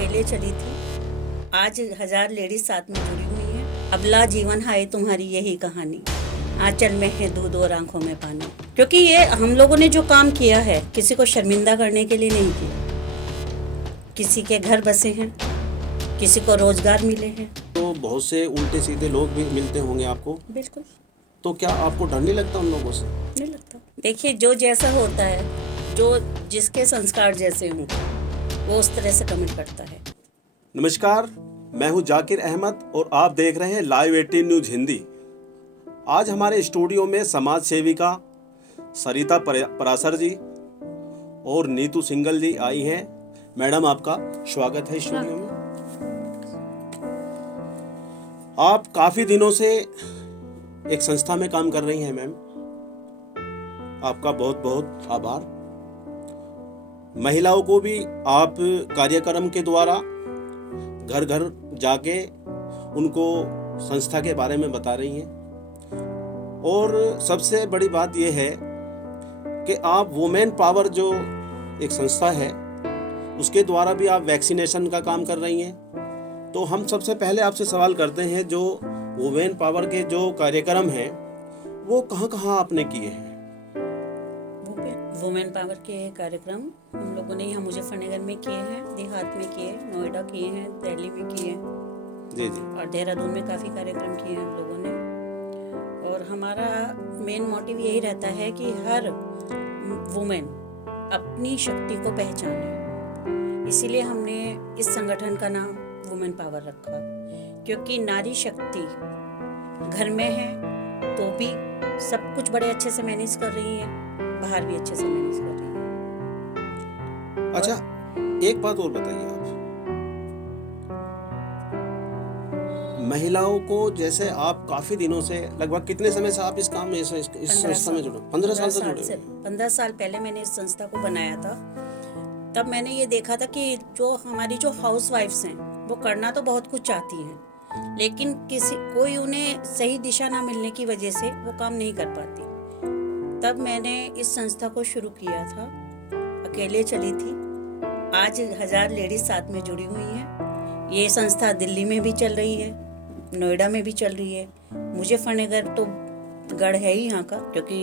अकेले चली थी, आज 1000 लेडीज साथ में जुड़ी हुई हैं। अबला जीवन है तुम्हारी यही कहानी, आंचल में है दूध और आंखों में पानी। क्योंकि ये हम लोगों ने जो काम किया है किसी को शर्मिंदा करने के लिए नहीं किया। किसी के घर बसे हैं, किसी को रोजगार मिले हैं। तो बहुत से उल्टे सीधे लोग भी मिलते होंगे आपको, बिल्कुल तो क्या आपको डर नहीं लगता उन लोगों से? नहीं लगता। देखिए, जो जैसा होता है, जो जिसके संस्कार जैसे हों, वो उस तरह से कमेंट करता है। नमस्कार, मैं हूं जाकिर अहमद और आप देख रहे हैं लाइव 18 न्यूज़ हिंदी। आज हमारे स्टूडियो में समाज सेविका सरिता परासर जी और नीतू सिंगल जी आई हैं। मैडम, आपका स्वागत है स्टूडियो में। आप काफ़ी दिनों से एक संस्था में काम कर रही हैं मैम, आपका बहुत बहुत आभार। महिलाओं को भी आप कार्यक्रम के द्वारा घर घर जाके उनको संस्था के बारे में बता रही हैं। और सबसे बड़ी बात यह है कि आप वुमेन पावर जो एक संस्था है उसके द्वारा भी आप वैक्सीनेशन का काम कर रही हैं। तो हम सबसे पहले आपसे सवाल करते हैं, जो वुमेन पावर के जो कार्यक्रम हैं वो कहाँ कहाँ आपने किए हैं? वुमेन पावर के कार्यक्रम हम लोगों ने यहाँ मुजफ्फरनगर में किए हैं, देहात में किए, नोएडा किए हैं, दिल्ली में किए जी जी। और देहरादून में काफ़ी कार्यक्रम किए हैं हम लोगों ने। और हमारा मेन मोटिव यही रहता है कि हर वुमेन अपनी शक्ति को पहचाने। इसीलिए हमने इस संगठन का नाम वुमेन पावर रखा, क्योंकि नारी शक्ति घर में है तो भी सब कुछ बड़े अच्छे से मैनेज कर रही है, बाहर भी अच्छे से मैनेज कर रही है। अच्छा, एक बात और बताइए आप, महिलाओं को जैसे आप काफी दिनों से, लगभग कितने समय से आप इस काम में इस संस्था में जुड़े? 15 साल से जुड़े? 15 साल पहले मैंने इस संस्था को बनाया था। तब मैंने ये देखा था कि जो हमारी जो हाउस वाइफ्स हैं वो करना तो बहुत कुछ चाहती हैं, लेकिन कोई उन्हें सही दिशा ना मिलने की वजह से वो काम नहीं कर पाती। तब मैंने इस संस्था को शुरू किया था, अकेले चली थी, आज 1000 लेडीज साथ में जुड़ी हुई हैं। ये संस्था दिल्ली में भी चल रही है, नोएडा में भी चल रही है। मुजफ्फरनगर तो गढ़ है ही यहाँ का, क्योंकि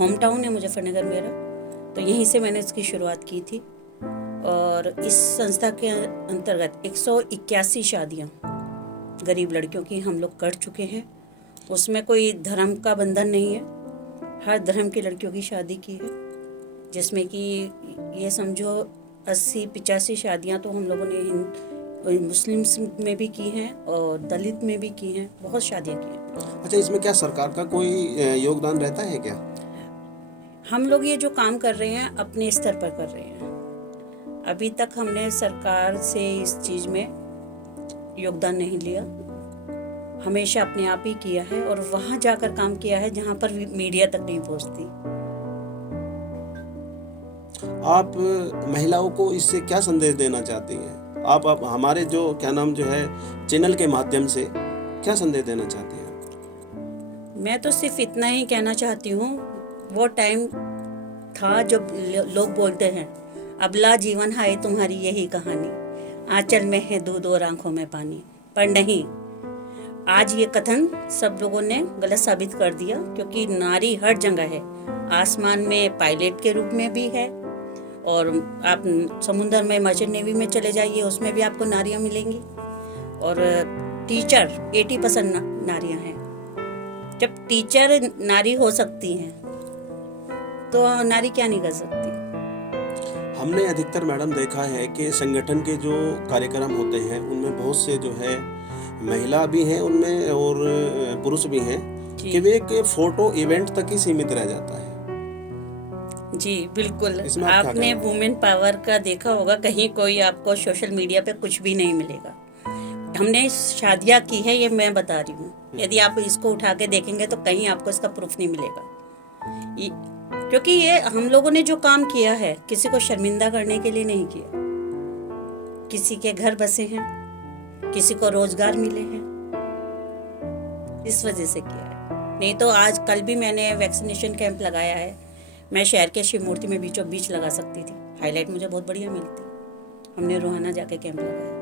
होम टाउन है मुजफ्फरनगर मेरा, तो यहीं से मैंने इसकी शुरुआत की थी। और इस संस्था के अंतर्गत 181 शादियाँ गरीब लड़कियों की हम लोग कर चुके हैं। उसमें कोई धर्म का बंधन नहीं है, हर धर्म की लड़कियों की शादी की है, जिसमें कि ये समझो 80-85 शादियाँ तो हम लोगों ने मुस्लिम्स में भी की हैं और दलित में भी की हैं, बहुत शादियाँ की हैं। अच्छा, इसमें क्या सरकार का कोई योगदान रहता है क्या? हम लोग ये जो काम कर रहे हैं अपने स्तर पर कर रहे हैं। अभी तक हमने सरकार से इस चीज़ में योगदान नहीं लिया, हमेशा अपने आप ही किया है और वहाँ जाकर काम किया है जहाँ पर मीडिया तक नहीं पहुँचती। आप महिलाओं को इससे क्या संदेश देना चाहती हैं? आप हमारे जो जो है चैनल के माध्यम से क्या संदेश देना चाहती हैं? मैं तो सिर्फ इतना ही कहना चाहती हूँ, वो टाइम था जब लोग बोलते हैं अबला जीवन है तुम्हारी यही कहानी, आंचल में है दूध और आंखों में पानी। पर नहीं, आज ये कथन सब लोगों ने गलत साबित कर दिया, क्योंकि नारी हर जगह है। आसमान में पायलट के रूप में भी है, और आप समुद्र में मर्चेंट नेवी में चले जाइए, उसमें भी आपको नारियां मिलेंगी। और टीचर 80% नारियां हैं। जब टीचर नारी हो सकती हैं तो नारी क्या नहीं कर सकती? हमने अधिकतर मैडम देखा है कि संगठन के जो कार्यक्रम होते हैं उनमें बहुत से जो है महिला भी हैं उनमें और पुरुष भी हैं, कि वे एक फोटो इवेंट तक ही सीमित रह जाता है। जी बिल्कुल, आप आपने वुमेन पावर का देखा होगा, कहीं कोई आपको सोशल मीडिया पे कुछ भी नहीं मिलेगा। हमने शादियाँ की है, ये मैं बता रही हूँ। यदि आप इसको उठा के देखेंगे तो कहीं आपको इसका प्रूफ नहीं मिलेगा, क्योंकि ये हम लोगों ने जो काम किया है किसी को शर्मिंदा करने के लिए नहीं किया। किसी के घर बसे हैं, किसी को रोजगार मिले हैं, इस वजह से किया है। नहीं तो आज कल भी मैंने वैक्सीनेशन कैंप लगाया है। मैं शहर के शिव मूर्ति में बीचों बीच लगा सकती थी, हाईलाइट मुझे बहुत बढ़िया मिलती। हमने रोहाना जाके कैंप लगाया।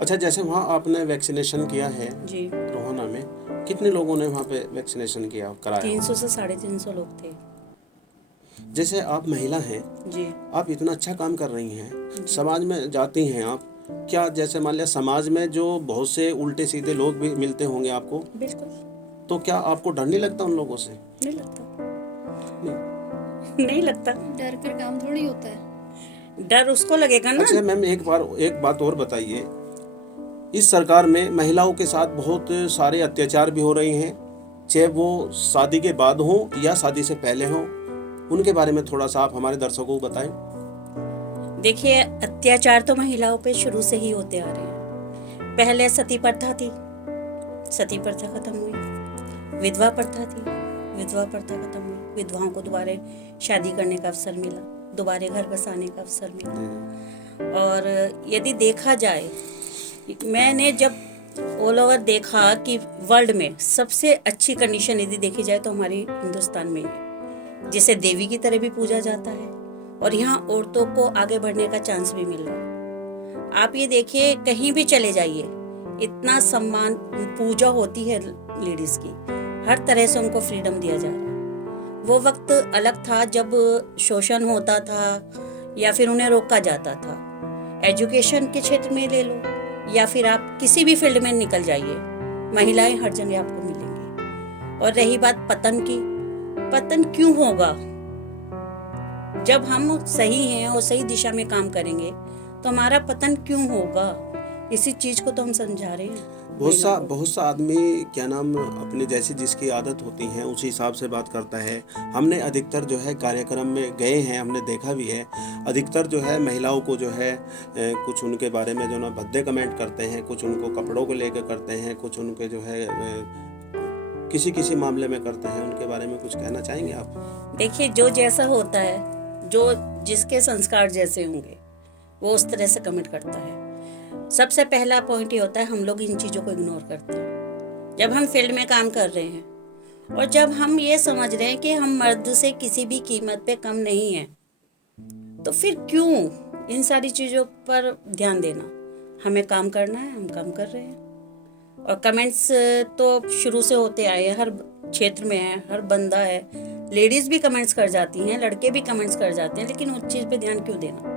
अच्छा, जैसे वहाँ आपने वैक्सीनेशन किया है जी, रोहाना में, कितने लोगों ने वहाँ पे वैक्सीनेशन कराया? 300 से 350 लोग थे। जैसे आप महिला हैं, जी, आप इतना अच्छा काम कर रही हैं, समाज में जाती हैं आप, क्या जैसे मान लिया समाज में जो बहुत से उल्टे सीधे लोग भी मिलते होंगे आपको, बिल्कुल तो क्या आपको डर नहीं लगता उन लोगों से? नहीं लगता, नहीं। नहीं लगता। डर कर काम थोड़ी होता है। डर उसको लगेगा ना। अच्छा मैम, एक बात और बताइए, इस सरकार में महिलाओं के साथ बहुत सारे अत्याचार भी हो रहे हैं, चाहे वो शादी के बाद हो या शादी से पहले हो, उनके बारे में थोड़ा सा आप हमारे दर्शकों को बताएं। देखिए, अत्याचार तो महिलाओं पे शुरू से ही होते आ रहे हैं। पहले सती प्रथा थी, सती प्रथा खत्म हुई। विधवा प्रथा थी, विधवा प्रथा खत्म हुई। विधवाओं को दोबारा शादी करने का अवसर मिला, दोबारा घर बसाने का अवसर मिला। और यदि देखा जाए, मैंने जब ऑल ओवर देखा कि वर्ल्ड में सबसे अच्छी कंडीशन यदि देखी जाए तो हमारी हिंदुस्तान में है, जिसे देवी की तरह भी पूजा जाता है और यहाँ औरतों को आगे बढ़ने का चांस भी मिल रहा है। आप ये देखिए, कहीं भी चले जाइए, इतना सम्मान, पूजा होती है लेडीज की, हर तरह से उनको फ्रीडम दिया जा रहा है। वो वक्त अलग था जब शोषण होता था या फिर उन्हें रोका जाता था। एजुकेशन के क्षेत्र में ले लो या फिर आप किसी भी फील्ड में निकल जाइए, महिलाएं हर जगह आपको मिलेंगी। और रही बात पतन की, पतन क्यों होगा? जब हम सही हैं और सही दिशा में काम करेंगे तो हमारा पतन क्यों होगा? इसी चीज को तो हम समझा रहे हैं। बहुत सा आदमी क्या नाम अपने जैसी जिसकी आदत होती है उसी हिसाब से बात करता है। हमने अधिकतर जो है कार्यक्रम में गए हैं, हमने देखा भी है, अधिकतर जो है महिलाओं को जो है कुछ उनके बारे में जो ना भद्दे कमेंट करते हैं, कुछ उनको कपड़ों को लेकर करते हैं, कुछ उनके जो है किसी मामले में करते हैं। उनके बारे में कुछ कहना चाहेंगे आप? देखिए, जो जैसा होता है, जो जिसके संस्कार जैसे होंगे वो उस तरह से कमेंट करता है। सबसे पहला पॉइंट ये होता है, हम लोग इन चीज़ों को इग्नोर करते हैं। जब हम फील्ड में काम कर रहे हैं और जब हम ये समझ रहे हैं कि हम मर्द से किसी भी कीमत पे कम नहीं हैं, तो फिर क्यों इन सारी चीज़ों पर ध्यान देना? हमें काम करना है, हम काम कर रहे हैं। और कमेंट्स तो शुरू से होते आए हैं, हर क्षेत्र में है, हर बंदा है। लेडीज़ भी कमेंट्स कर जाती हैं, लड़के भी कमेंट्स कर जाते हैं, लेकिन उस चीज़ पे ध्यान क्यों देना?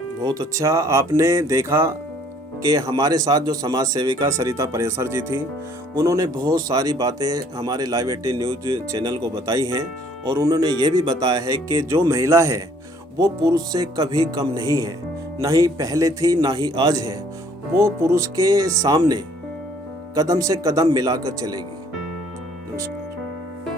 बहुत अच्छा। आपने देखा कि हमारे साथ जो समाज सेविका सरिता परेसर जी थी, उन्होंने बहुत सारी बातें हमारे लाइव 18 न्यूज़ चैनल को बताई हैं और उन्होंने ये भी बताया है कि जो महिला है वो पुरुष से कभी कम नहीं है, ना ही पहले थी ना ही आज है। वो पुरुष के सामने कदम से कदम मिलाकर चलेगी।